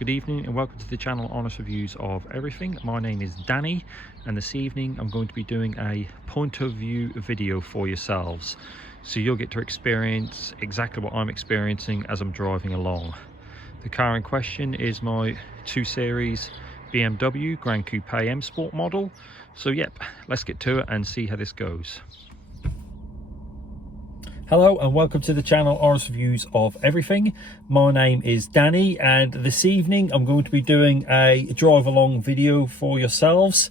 Good evening and welcome to the channel Honest Reviews of Everything. My name is Danny and this evening I'm going to be doing a point of view video for yourselves. So you'll get to experience exactly what I'm experiencing as I'm driving along. The car in question is my 2 Series BMW Gran Coupe Msport model. So yep, let's get to it and see how this goes. Hello and welcome to the channel Honest Reviews of Everything. My name is Danny and this evening I'm going to be doing a drive along video for yourselves.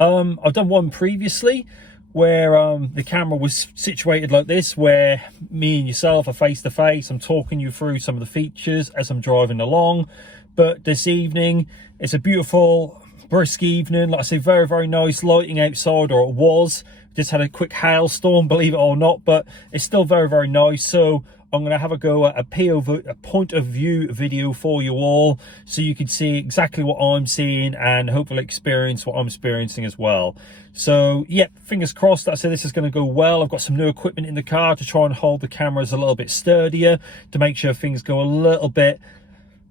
I've done one previously where the camera was situated like this, where me and yourself are face to face. I'm talking you through some of the features as I'm driving along. But this evening it's a beautiful brisk evening, like I say, very nice lighting outside, or it was. Just had a quick hailstorm, believe it or not, but it's still very nice. So I'm going to have a go at a POV, a point of view video for you all, so you can see exactly what I'm seeing and hopefully experience what I'm experiencing as well. So yeah, fingers crossed that I say this is going to go well. I've got some new equipment in the car to try and hold the cameras a little bit sturdier, to make sure things go a little bit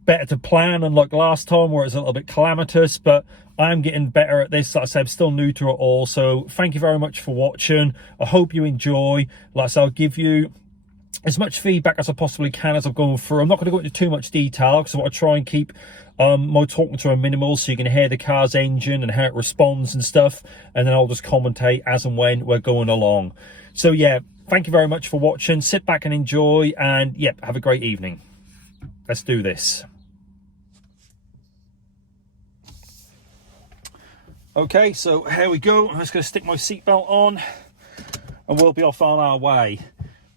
better to plan, unlike last time where it was a little bit calamitous. But I'm getting better at this. Like I said, I'm still new to it all. So thank you very much for watching. I hope you enjoy. Like I said, I'll give you as much feedback as I possibly can as I'm going through. I'm not going to go into too much detail because I want to try and keep my talking to a minimal, so you can hear the car's engine and how it responds and stuff, and then I'll just commentate as and when we're going along. So yeah, thank you very much for watching. Sit back and enjoy, and yep, have a great evening. Let's do this. Okay, so here we go. I'm just going to stick my seatbelt on and we'll be off on our way.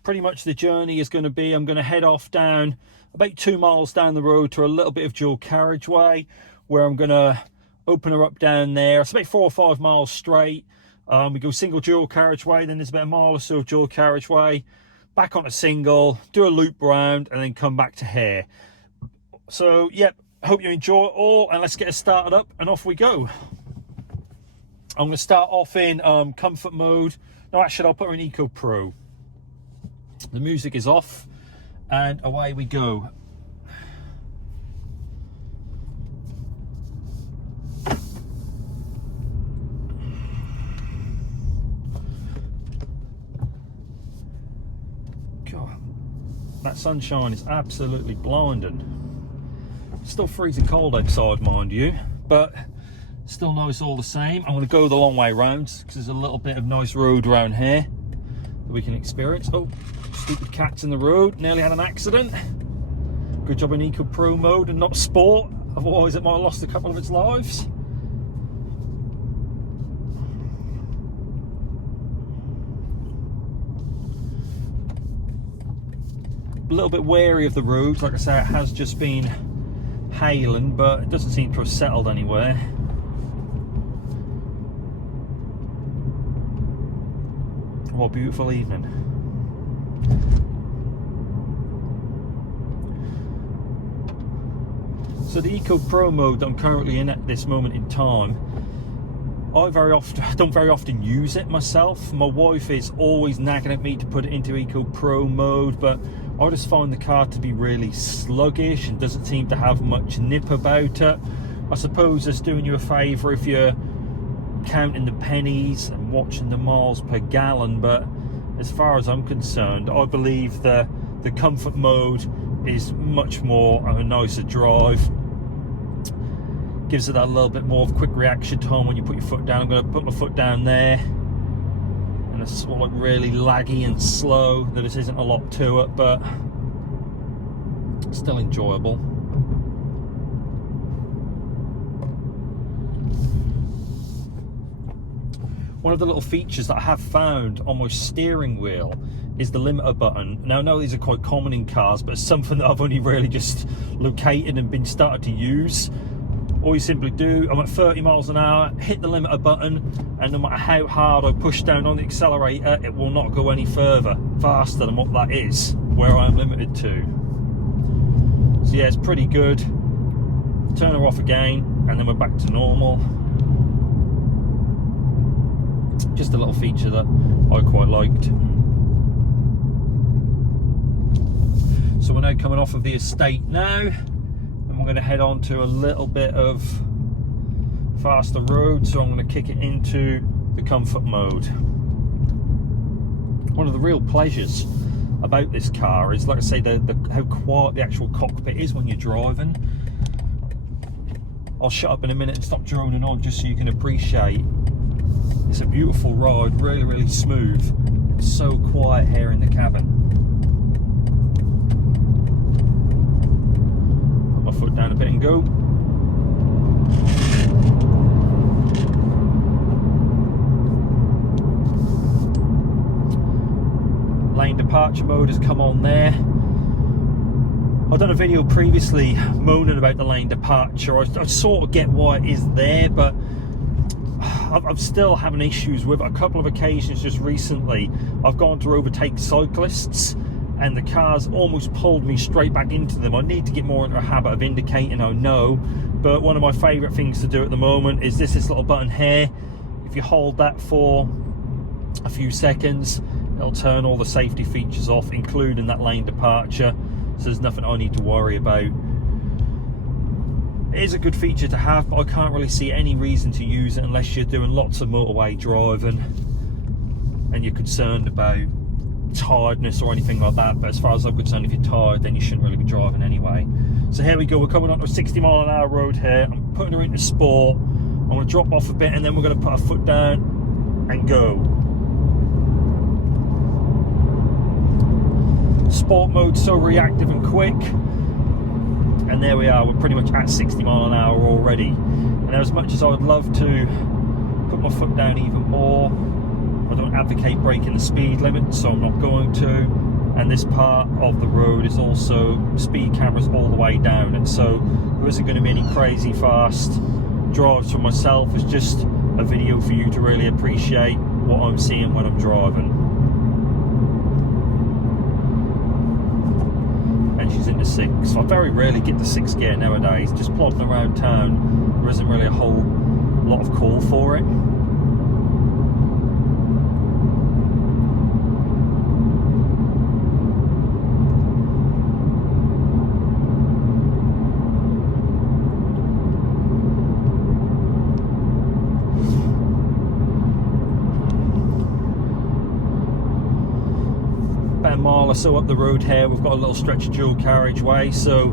Pretty much the journey is going to be, I'm going to head off down about 2 miles down the road to a little bit of dual carriageway, where I'm going to open her up down there. It's about 4 or 5 miles straight. We go single dual carriageway, then there's about a mile or so of dual carriageway, back onto single, do a loop round, and then come back to here. So yep, hope you enjoy it all, and let's get it started up and off we go. I'm going to start off in comfort mode. No, actually, I'll put her in Eco Pro. The music is off, and away we go. God, that sunshine is absolutely blinding. Still freezing cold outside, mind you, but still nice all the same. I'm going to go the long way round because there's a little bit of nice road around here that we can experience. Oh, stupid cats in the road. Nearly had an accident. Good job in Eco Pro mode and not Sport. Otherwise it might have lost a couple of its lives. A little bit wary of the roads. Like I say, it has just been hailing, but it doesn't seem to have settled anywhere. What a beautiful evening. So the Eco Pro mode that I'm currently in at this moment in time, I don't very often use it myself. My wife is always nagging at me to put it into Eco Pro mode, but I just find the car to be really sluggish and doesn't seem to have much nip about it. I suppose it's doing you a favour if you're counting the pennies and watching the miles per gallon, but as far as I'm concerned, I believe the comfort mode is much more a nicer drive. Gives it that little bit more of quick reaction time when you put your foot down. I'm going to put my foot down there, and it's all like really laggy and slow. There just isn't a lot to it, but still enjoyable. One of the little features that I have found on my steering wheel is the limiter button. Now I know these are quite common in cars, but it's something that I've only really just located and been started to use. All you simply do, I'm at 30 miles an hour, hit the limiter button, and no matter how hard I push down on the accelerator, it will not go any faster than what that is, where I'm limited to. So yeah, it's pretty good. Turn her off again, and then we're back to normal. Just a little feature that I quite liked. So we're now coming off of the estate now, and we're going going to head on to a little bit of faster road, so I'm going to kick it into the comfort mode. One of the real pleasures about this car is, like I say, how quiet the actual cockpit is when you're driving. I'll shut up in a minute and stop droning on just so you can appreciate. It's a beautiful ride, really, really smooth. It's so quiet here in the cabin. Put my foot down a bit and go. Lane departure mode has come on there. I've done a video previously moaning about the lane departure. I sort of get why it is there, but I'm still having issues with it. A couple of occasions just recently, I've gone to overtake cyclists and the car's almost pulled me straight back into them. I need to get more into a habit of indicating, I know, but one of my favourite things to do at the moment is this little button here. If you hold that for a few seconds, it'll turn all the safety features off, including that lane departure, so there's nothing I need to worry about. It is a good feature to have, but I can't really see any reason to use it unless you're doing lots of motorway driving and you're concerned about tiredness or anything like that. But as far as I'm concerned, if you're tired, then you shouldn't really be driving anyway. So here we go, we're coming onto a 60-mile-an-hour road here. I'm putting her into sport. I'm going to drop off a bit and then we're going to put our foot down and go. Sport mode, so reactive and quick. And there we are, we're pretty much at 60 mile an hour already. And as much as I would love to put my foot down even more, I don't advocate breaking the speed limit, so I'm not going to. And this part of the road is also speed cameras all the way down, and so there isn't going to be any crazy fast drives for myself. It's just a video for you to really appreciate what I'm seeing when I'm driving. She's into 6. I very rarely get the 6th gear nowadays. Just plodding around town, there isn't really a whole lot of call for it. About a mile or so up the road here, we've got a little stretch of dual carriageway, so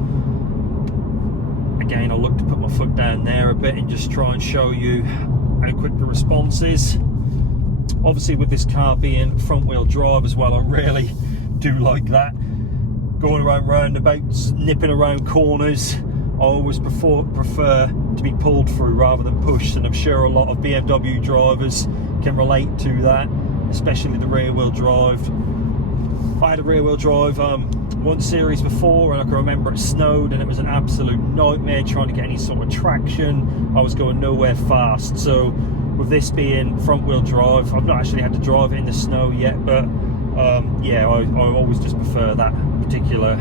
again I'll look to put my foot down there a bit and just try and show you how quick the response is. Obviously with this car being front wheel drive as well, I really do like that. Going around roundabouts, nipping around corners, I always prefer to be pulled through rather than pushed, and I'm sure a lot of BMW drivers can relate to that, especially the rear wheel drive. I had a rear wheel drive 1 series before, and I can remember it snowed and it was an absolute nightmare trying to get any sort of traction. I was going nowhere fast. So with this being front wheel drive, I've not actually had to drive it in the snow yet, but yeah, I always just prefer that particular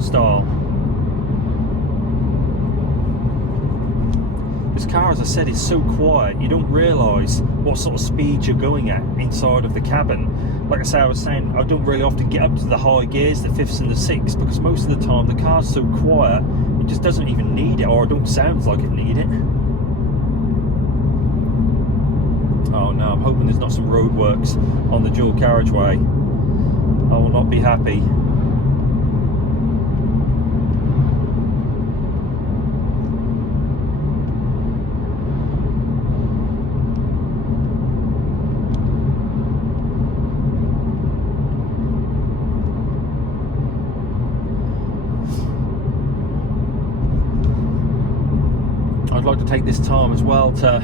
style. This car, as I said, is so quiet, you don't realise what sort of speed you're going at inside of the cabin. Like I was saying, I don't really often get up to the high gears, the 5th and the 6th, because most of the time the car's so quiet, it just doesn't even need it, or it don't sound like it need it. Oh no, I'm hoping there's not some roadworks on the dual carriageway. I will not be happy. I'd like to take this time as well to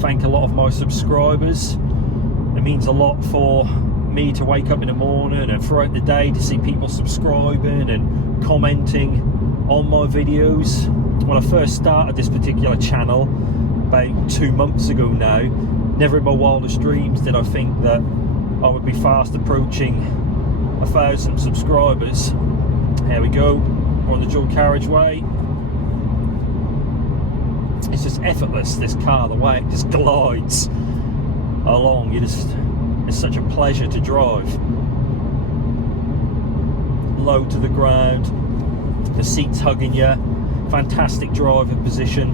thank a lot of my subscribers. It means a lot for me to wake up in the morning and throughout the day to see people subscribing and commenting on my videos. When I first started this particular channel about 2 months ago now, never in my wildest dreams did I think that I would be fast approaching 1,000 subscribers. Here we go, we're on the dual carriageway. It's just effortless, this car, the way it just glides along. It's such a pleasure to drive. Low to the ground, The seat's hugging you, fantastic driving position.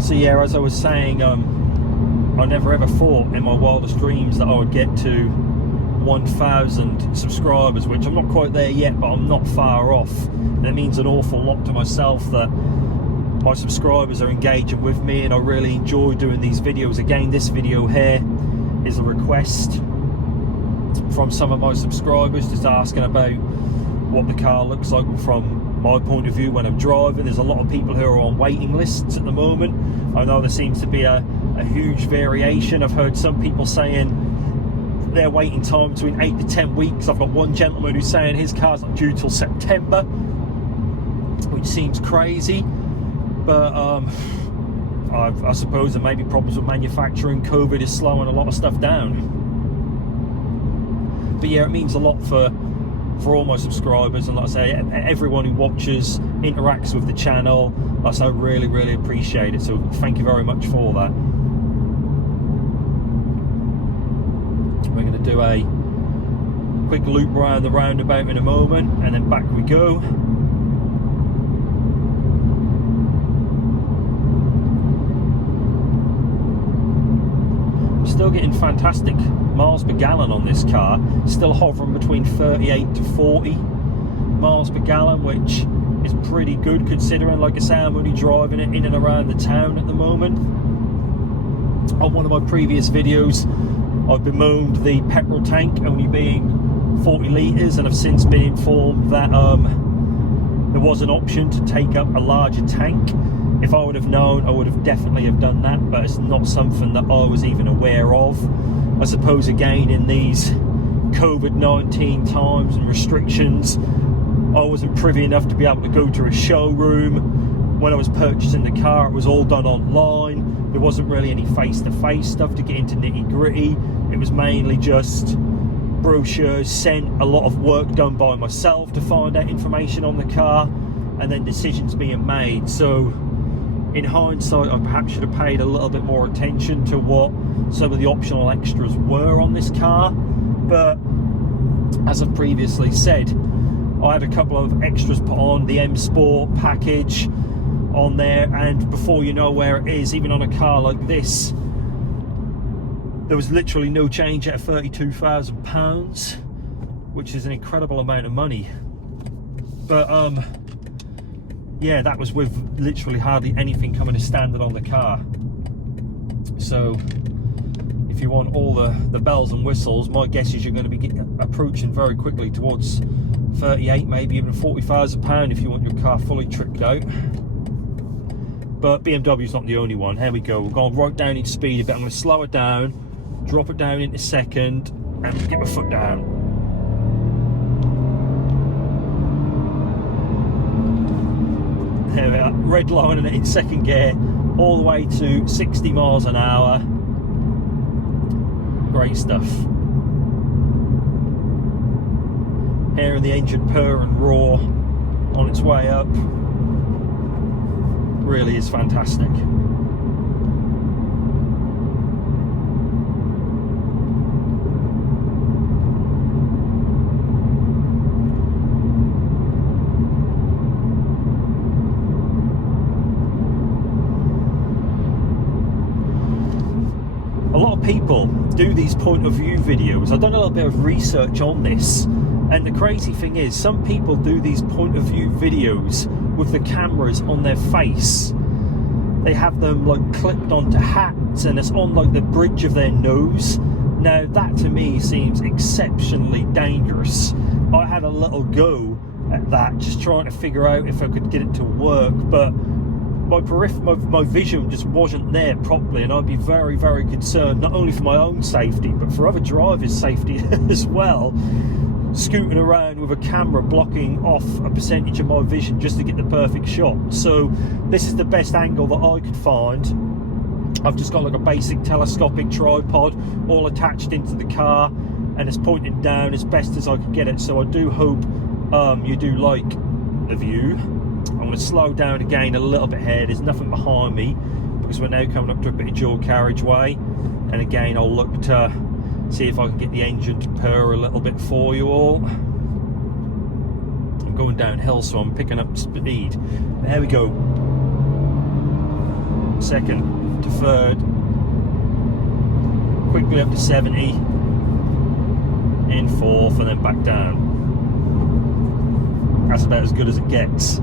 So yeah, as I was saying, I never ever thought in my wildest dreams that I would get to 1,000 subscribers, which I'm not quite there yet, but I'm not far off. And it means an awful lot to myself that my subscribers are engaging with me, and I really enjoy doing these videos. Again, this video here is a request from some of my subscribers, just asking about what the car looks like from my point of view when I'm driving. There's a lot of people who are on waiting lists at the moment. I know there seems to be a huge variation. I've heard some people saying their waiting time between 8 to 10 weeks. I've got one gentleman who's saying his car's not due till September, which seems crazy. But I suppose there may be problems with manufacturing. COVID is slowing a lot of stuff down. But yeah, it means a lot for all my subscribers, and like I say, everyone who watches, interacts with the channel. Like I say, I really, really appreciate it. So thank you very much for that. We're going to do a quick loop around the roundabout in a moment, and then back we go. I'm still getting fantastic miles per gallon on this car, still hovering between 38 to 40 miles per gallon, which is pretty good considering, like I say, I'm only driving it in and around the town at the moment. On one of my previous videos, I've bemoaned the petrol tank only being 40 litres, and I've since been informed that there was an option to take up a larger tank. If I would have known, I would have definitely have done that, but it's not something that I was even aware of. I suppose again, in these COVID-19 times and restrictions, I wasn't privy enough to be able to go to a showroom. When I was purchasing the car, it was all done online. There wasn't really any face-to-face stuff to get into nitty-gritty. It was mainly just brochures sent, a lot of work done by myself to find out information on the car, and then decisions being made. So in hindsight, I perhaps should have paid a little bit more attention to what some of the optional extras were on this car. But as I've previously said, I had a couple of extras put on, the Msport package on there, and before you know where it is, even on a car like this, there was literally no change at £32,000, which is an incredible amount of money. But yeah, that was with literally hardly anything coming as standard on the car. So if you want all the bells and whistles, my guess is you're going to be approaching very quickly towards 38, maybe even £40,000 if you want your car fully tricked out. But BMW's not the only one. Here we go, we're going right down in speed a bit. I'm going to slow it down, drop it down into second, and get my foot down. There we are, red lining it in second gear, all the way to 60 miles an hour. Great stuff. Hearing the engine purr and roar on its way up. Really is fantastic. A lot of people do these point of view videos. I've done a little bit of research on this, and the crazy thing is, some people do these point of view videos with the cameras on their face. They have them like clipped onto hats, and it's on like the bridge of their nose. Now that to me seems exceptionally dangerous. I had a little go at that, just trying to figure out if I could get it to work, but my vision just wasn't there properly, and I'd be very, very concerned, not only for my own safety, but for other drivers' safety as well, scooting around with a camera blocking off a percentage of my vision just to get the perfect shot. So this is the best angle that I could find. I've just got like a basic telescopic tripod all attached into the car, and it's pointing down as best as I could get it. So I do hope you do like the view. I'm going to slow down again a little bit here. There's nothing behind me, because we're now coming up to a bit of dual carriageway, and again I'll look to see if I can get the engine to purr a little bit for you all. I'm going downhill, so I'm picking up speed. There we go. Second to third, quickly up to 70, in fourth, and then back down. That's about as good as it gets.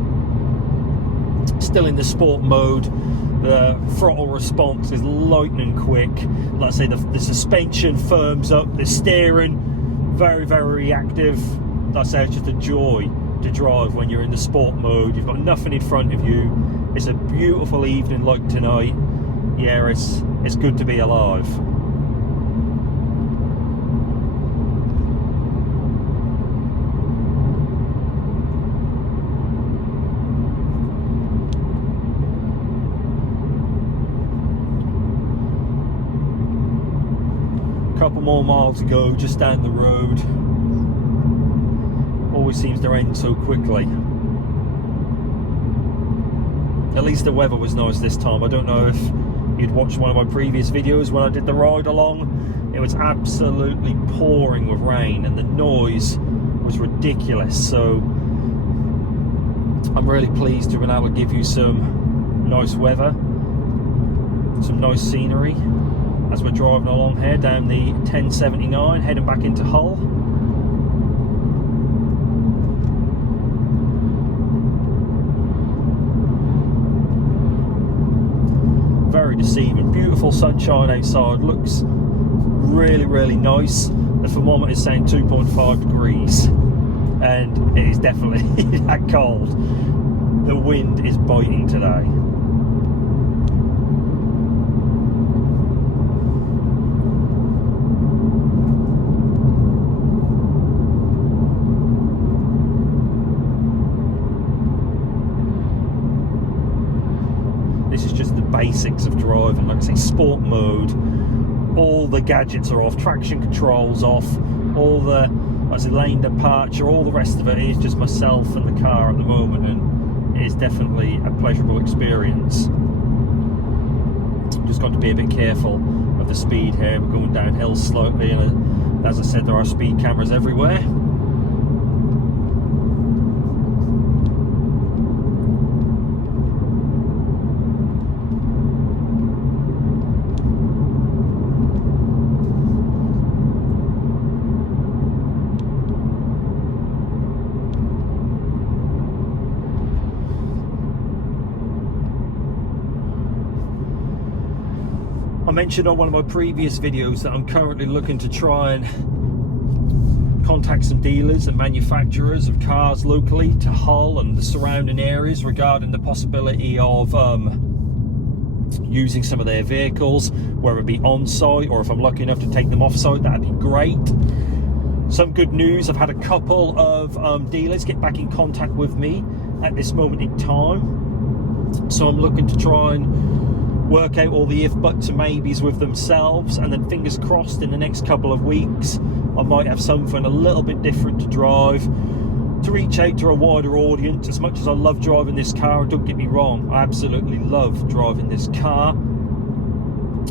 Still in the sport mode. The throttle response is lightning quick. Like I say, the suspension firms up, the steering very, very reactive. Like I say, it's just a joy to drive when you're in the sport mode. You've got nothing in front of you. It's a beautiful evening like tonight. Yeah, it's good to be alive. Couple more miles to go, just down the road. Always seems to end so quickly. At least the weather was nice this time. I don't know if you'd watched one of my previous videos when I did the ride along. It was absolutely pouring with rain and the noise was ridiculous. So I'm really pleased to have been able to give you some nice weather, some nice scenery as we're driving along here down the 1079, heading back into Hull. Very deceiving. Beautiful sunshine outside. Looks really, really nice. The thermometer is saying 2.5 degrees, and it is definitely that cold. The wind is biting today. This is just the basics of driving. Like I say, sport mode, all the gadgets are off, traction controls off, all the, like I say, lane departure, all the rest of it is just myself and the car at the moment, and it is definitely a pleasurable experience. Just got to be a bit careful of the speed here. We're going downhill slightly, and as I said, there are speed cameras everywhere. I mentioned on one of my previous videos that I'm currently looking to try and contact some dealers and manufacturers of cars locally to Hull and the surrounding areas regarding the possibility of using some of their vehicles, whether it be on site or if I'm lucky enough to take them off site. That'd be great. Some good news, I've had a couple of dealers get back in contact with me at this moment in time, so I'm looking to try and work out all the if, buts and maybes with themselves, and then fingers crossed in the next couple of weeks I might have something a little bit different to drive, to reach out to a wider audience. As much as I love driving this car, don't get me wrong, I absolutely love driving this car,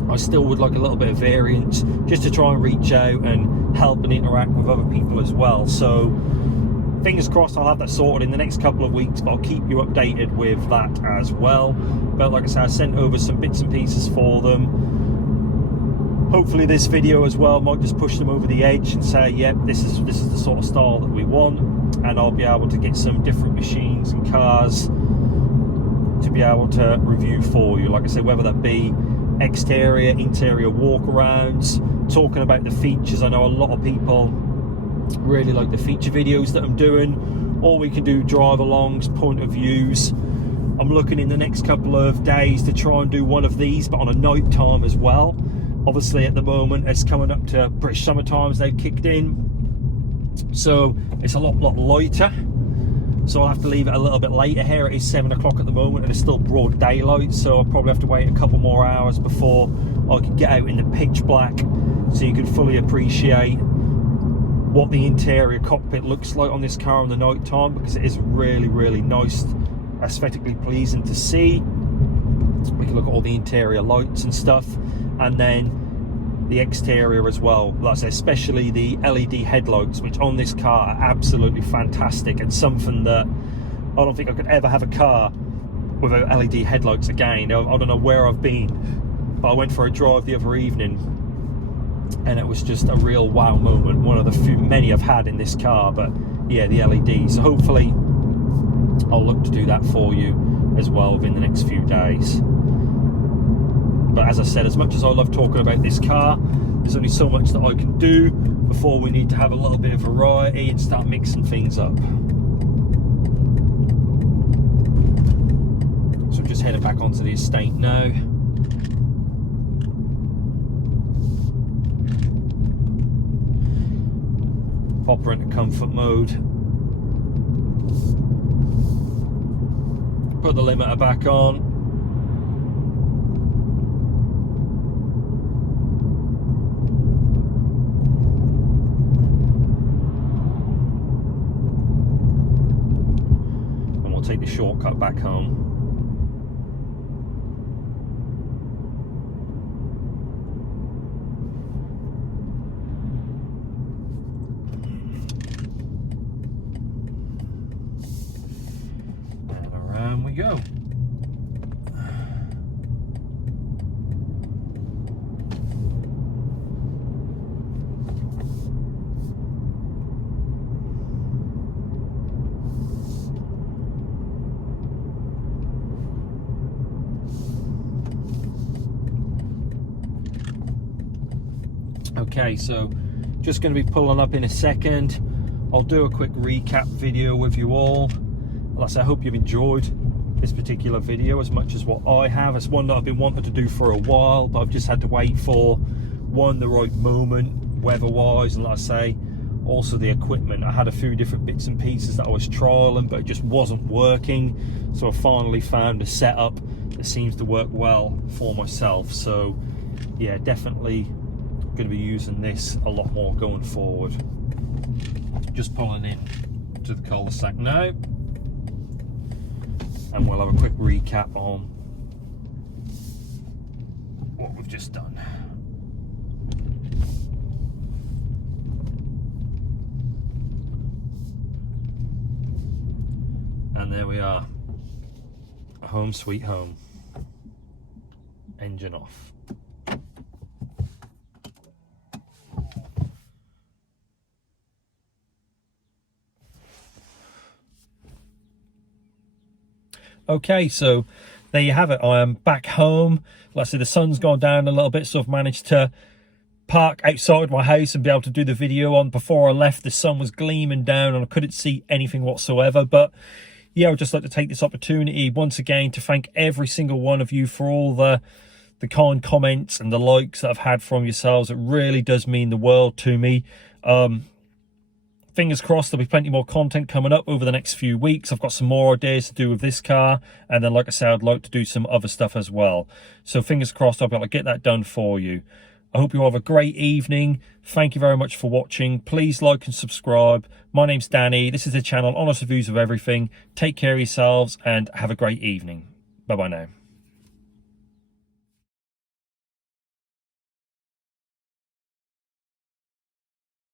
I still would like a little bit of variance just to try and reach out and help and interact with other people as well. So fingers crossed I'll have that sorted in the next couple of weeks, but I'll keep you updated with that as well. But like I said, I sent over some bits and pieces for them. Hopefully this video as well might just push them over the edge and say, yep, this is the sort of style that we want, and I'll be able to get some different machines and cars to be able to review for you. Like I said, whether that be exterior, interior walk-arounds, talking about the features. I know a lot of people really like the feature videos that I'm doing, or we can do drive alongs, point of views. I'm looking in the next couple of days to try and do one of these, but on a night time as well. Obviously at the moment it's coming up to British summer times, they've kicked in, so it's a lot lighter, so I'll have to leave it a little bit later. Here it is 7 o'clock at the moment and it's still broad daylight, so I'll probably have to wait a couple more hours before I can get out in the pitch black so you can fully appreciate what the interior cockpit looks like on this car in the night time, because it is really, really nice, aesthetically pleasing to see. We can look at all the interior lights and stuff, and then the exterior as well. Like I say, especially the LED headlights, which on this car are absolutely fantastic, and something that I don't think I could ever have a car without LED headlights again. I don't know where I've been, but I went for a drive the other evening and it was just a real wow moment, one of the few many I've had in this car. But yeah, the LEDs, so hopefully I'll look to do that for you as well within the next few days. But as I said, as much as I love talking about this car, there's only so much that I can do before we need to have a little bit of variety and start mixing things up. So I'm just heading back onto the estate now. Pop her into comfort mode. Put the limiter back on. And we'll take the shortcut back home. We go. Okay, so just going to be pulling up in a second. I'll do a quick recap video with you all. I hope you've enjoyed this particular video as much as what I have. It's one that I've been wanting to do for a while, but I've just had to wait for the right moment, weather-wise, and like I say, also the equipment. I had a few different bits and pieces that I was trialing, but it just wasn't working. So I finally found a setup that seems to work well for myself. So yeah, definitely going to be using this a lot more going forward. Just pulling in to the cul-de-sac now, and we'll have a quick recap on what we've just done. And there we are, home sweet home. Engine off. Okay, so there you have it. I am back home. Like I said, the sun's gone down a little bit, so I've managed to park outside my house and be able to do the video on. Before I left, the sun was gleaming down and I couldn't see anything whatsoever. But yeah, I'd just like to take this opportunity once again to thank every single one of you for all the kind comments and the likes that I've had from yourselves. It really does mean the world to me. Fingers crossed there'll be plenty more content coming up over the next few weeks. I've got some more ideas to do with this car, and then like I said, I'd like to do some other stuff as well. So fingers crossed I'll be able to get that done for you. I hope you all have a great evening. Thank you very much for watching. Please like and subscribe. My name's Danny. This is the channel Honest Reviews of Everything. Take care of yourselves and have a great evening. Bye bye now.